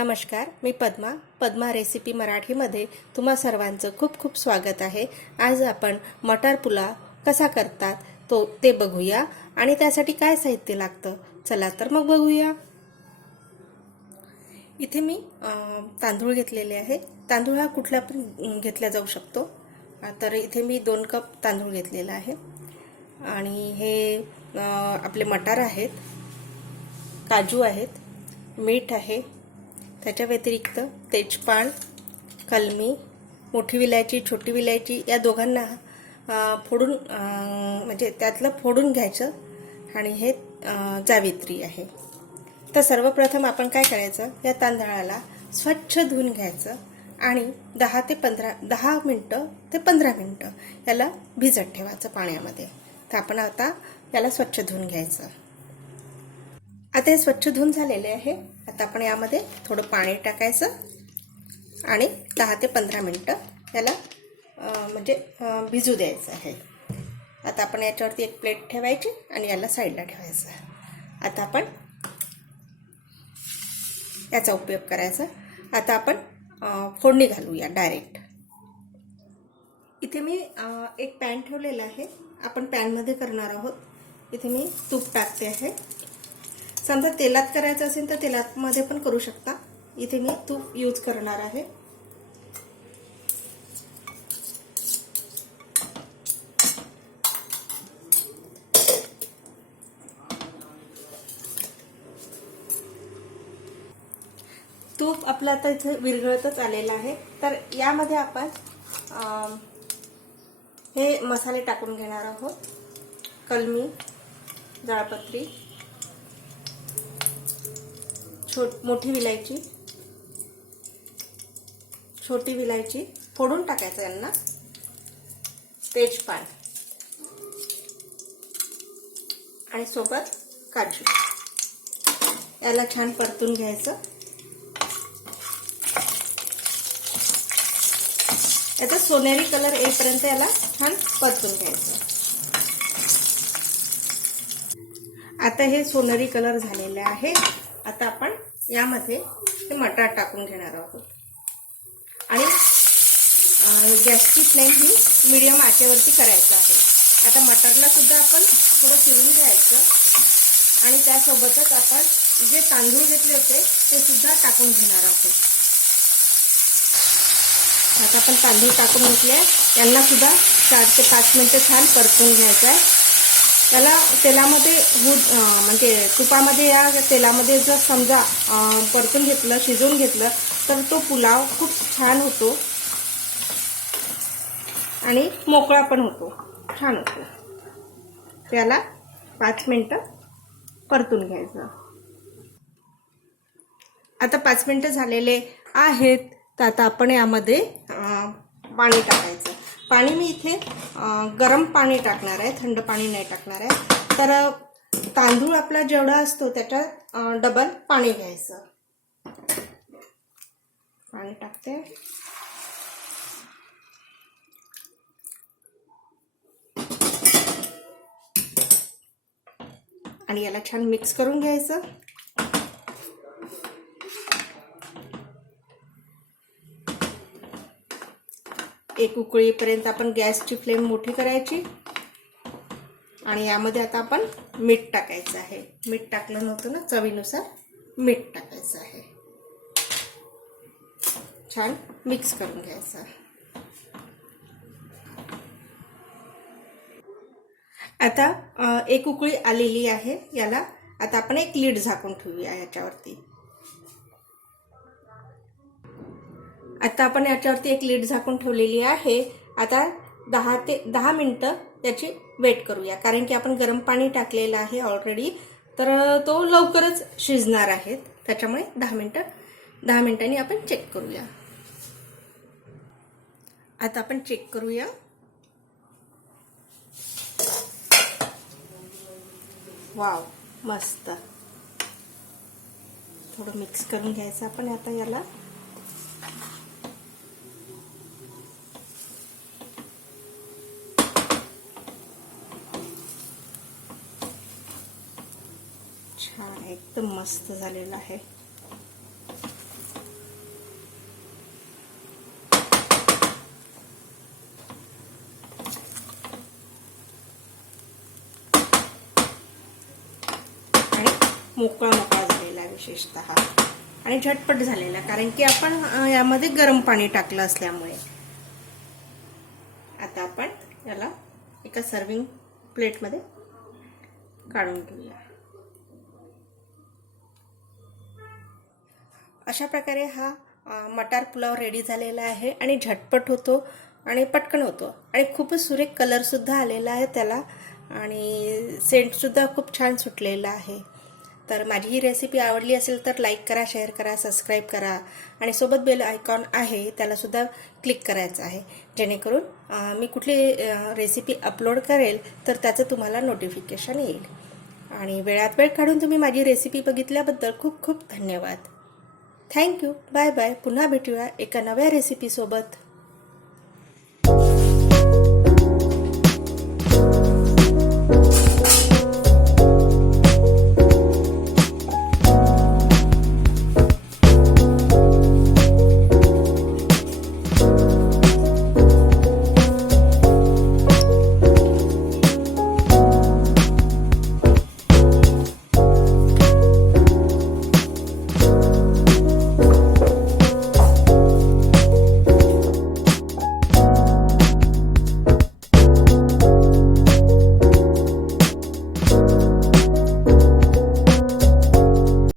नमस्कार, मी पद्मा रेसिपी मराठीमध्ये तुम्हा सर्वांचं खूप खूप स्वागत आहे। आज आपण मटार पुलाव कसा करतात ते बघूया आणि त्यासाठी काय साहित्य लागतं चला तर मग बघूया। इथे मी तांदूळ घेतलेले आहे। तांदूळ हा कुठला पण घेतला जाऊ शकतो। तर इथे मी 2 कप तांदूळ घेतलेला आहे आणि हे आपले मटार आहेत, काजू आहेत, मीठ आहे, त्याच्या व्यतिरिक्त तेजपान, कलमी, मोठी विलायची, छोटी विलायची या दोघांना फोडून म्हणजे त्यातलं फोडून घ्यायचं आणि हे जावित्री आहे। तर सर्वप्रथम आपण काय करायचं, या तांदळाला स्वच्छ धुवून घ्यायचं आणि 10 मिनिटं ते 15 मिनिटं याला भिजत ठेवायचं पाण्यामध्ये। तर आपण आता याला स्वच्छ धुवून घ्यायचं। आता हे स्वच्छ धुवून झालेले आहे। आता आपण यामध्ये थोडं पाणी टाकायचं आणि 10 ते 15 मिनिटं याला म्हणजे भिजू द्यायचं आहे। आता आपण याच्यावरती एक प्लेट ठेवायची आणि याला साईडला ठेवायचं। आता आपण याचा उपयोग करायचा। आता आपण फोडणी घालूया डायरेक्ट। इथे मी एक पॅन ठेवलेला आहे। आपण पॅनमध्ये करणार आहोत। इथे मी तूप टाकते आहे। समजा तेलात करायचं असेल तर तेलामध्ये पण करू शकता। इथे मी तूप यूज करणार आहे। तूप आपलं आता इथे विरघळतच आलेलं आहे। तर यामध्ये आपण हे मसाले टाकून घेणार आहोत। कलमी, जाळपत्री, मोठी विलायची, छोटी विलायची फोडून टाकायचं यांना, तेजपान आणि सोबत काजू याला छान परतून घ्यायचं। याचा सोनेरी कलर येईपर्यंत याला छान परतून घ्यायचं। आता हे सोनेरी कलर झालेले आहे। आता आपण यामध्ये हे मटार टाकून घेणार आहोत आणि गॅसची फ्लेम ही मीडियम आचेवरती करायचं आहे। आता मटारला सुद्धा आपण थोडं फिरून घ्यायचं आणि त्यासोबतच आपण जे तांदूळ घेतले होते ते सुद्धा टाकून घेणार आहोत। आता आपण तांदूळ टाकून घेतले, यांना सुद्धा 4 ते 5 मिनिटं छान परतून घ्यायचं आहे। त्याला तेलामध्ये म्हणजे तुपामध्ये या तेलामध्ये जर समजा परतून घेतलं, शिजवून घेतलं तर तो पुलाव खूप छान होतो आणि मोकळा पण होतो, छान होतो। त्याला 5 मिनिटं परतून घ्यायचं। आता 5 मिनिटं झालेले आहेत। तर आता आपण यामध्ये पाणी टाकायचं। पाणी मी इथे गरम पाणी टाकणार आहे, थंड पाणी नाही टाकणार आहे। तर तांदूळ आपला जेवढा असतो त्याच्या डबल पाणी घ्यायचं। पाणी टाकते आणि याला छान मिक्स करून घ्यायचं। एक उकळीपर्यंत आपण गॅसची फ्लेम मोठी करायची आणि यामध्ये आता आपण मीठ टाकायचं आहे। मीठ टाकलं नव्हतं ना, चवीनुसार मीठ टाकायचं आहे। छान मिक्स करून घ्यायचं। आता एक उकळी आलेली आहे। याला आता आपण एक लीड झाकून ठेवूया याच्यावरती। आता आपण याच्यावरती एक लीड झाकून ठेवलेली आहे। आता 10 मिनिटं याची वेट करूया, कारण की आपण गरम पाणी टाकलेलं आहे ऑलरेडी, तर तो लवकरच शिजणार आहे। त्याच्यामुळे 10 मिनिटांनी आपण चेक करूया। आता आपण चेक करूया। वाव, मस्त। थोडं मिक्स करून घ्यायचं आपण आता याला। छान एकदम मस्त झालेला आहे। मोकळा मोकळा झालेला आहे विशेषतः, आणि झटपट झालेला, कारण की आपण यामध्ये गरम पाणी टाकलं असल्यामुळे. आता आपण याला एका सर्विंग प्लेटमध्ये काढून घेऊया. अशा प्रकारे हा मटार पुलाव रेडी झालेला आहे आणि झटपट होतो आणि पटकन होतो आणि खूपच सुरेख कलरसुद्धा आलेला आहे त्याला आणि सेंटसुद्धा खूप छान सुटलेला आहे. तर माझी ही रेसिपी आवडली असेल तर लाईक करा, शेअर करा, सबस्क्राईब करा आणि सोबत बेल आयकॉन आहे त्यालासुद्धा क्लिक करायचं आहे, जेणेकरून मी कुठली रेसिपी अपलोड करेल तर त्याचं तुम्हाला नोटिफिकेशन येईल. आणि वेळात वेळ काढून तुम्ही माझी रेसिपी बघितल्याबद्दल खूप खूप धन्यवाद. थँक्यू. Bye bye. पुन्हा भेटूया एका नव्या रेसिपीसोबत.